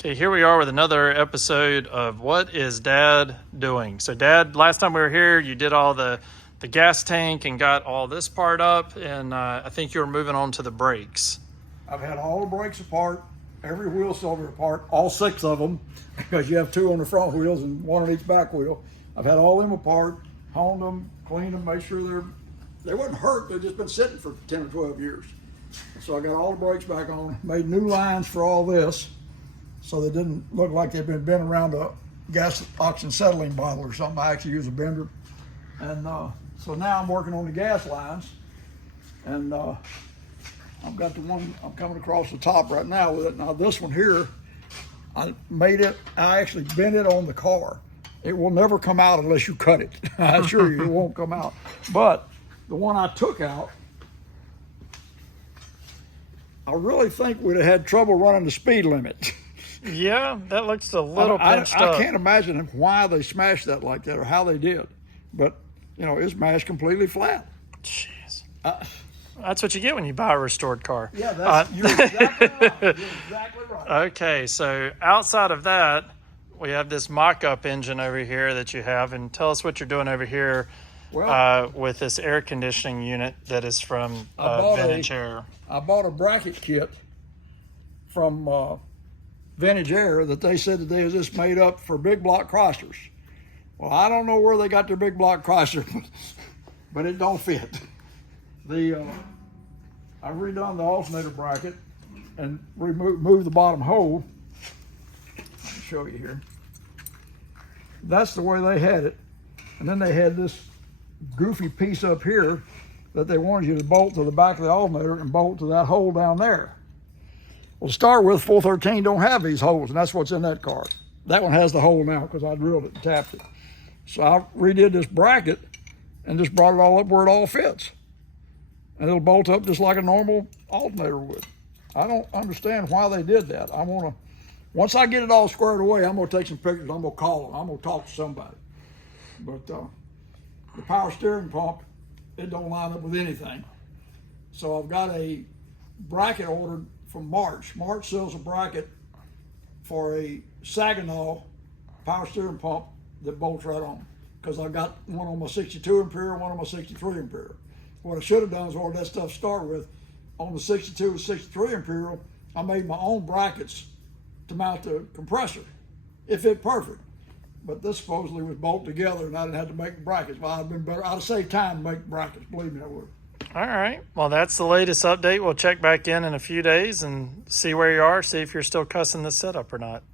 Okay, here we are with another episode of What is Dad Doing? So Dad, last time we were here, you did all the gas tank and got all this part up, and I think you were moving on to the brakes. I've had all the brakes apart, every wheel cylinder apart, all 6 of them, because you have 2 on the front wheels and 1 on each back wheel. I've had all them apart, honed them, cleaned them, made sure they wasn't hurt, they've just been sitting for 10 or 12 years. So I got all the brakes back on, made new lines for all this, so they didn't look like they'd been around a gas oxygen settling bottle or something. I actually use a bender. And so now I'm working on the gas lines, and I've got the one I'm coming across the top right now with it. Now this one here, I actually bent it on the car. It will never come out unless you cut it. I assure you, it won't come out. But the one I took out, I really think we'd have had trouble running the speed limit. Yeah, that looks a little pinched up. I can't imagine why they smashed that like that or how they did. But, you know, it's mashed completely flat. Jeez. That's what you get when you buy a restored car. Yeah, you're exactly right. You're exactly right. Okay, so outside of that, we have this mock-up engine over here that you have, and tell us what you're doing over here with this air conditioning unit that is from Vintage Air. I bought a bracket kit from Vintage Air that they said that they was just made up for big block Chryslers. Well, I don't know where they got their big block Chrysler, but it don't fit. I've redone the alternator bracket and moved the bottom hole. I'll show you here. That's the way they had it. And then they had this goofy piece up here that they wanted you to bolt to the back of the alternator and bolt to that hole down there. Well, to start with, 413 don't have these holes, and that's what's in that car. That one has the hole now because I drilled it and tapped it. So I redid this bracket and just brought it all up where it all fits. And it'll bolt up just like a normal alternator would. I don't understand why they did that. Once I get it all squared away, I'm gonna take some pictures, I'm gonna call them, I'm gonna talk to somebody. But the power steering pump, it don't line up with anything. So I've got a bracket ordered from March. March sells a bracket for a Saginaw power steering pump that bolts right on. Because I've got one on my 62 Imperial, one on my 63 Imperial. What I should have done is order that stuff to start with. On the 62 and 63 Imperial, I made my own brackets to mount the compressor. It fit perfect. But this supposedly was bolted together and I didn't have to make the brackets. Well, I'd been better. I'd have saved time to make brackets, believe me, I would. All right. Well, that's the latest update. We'll check back in a few days and see where you are, see if you're still cussing this setup or not.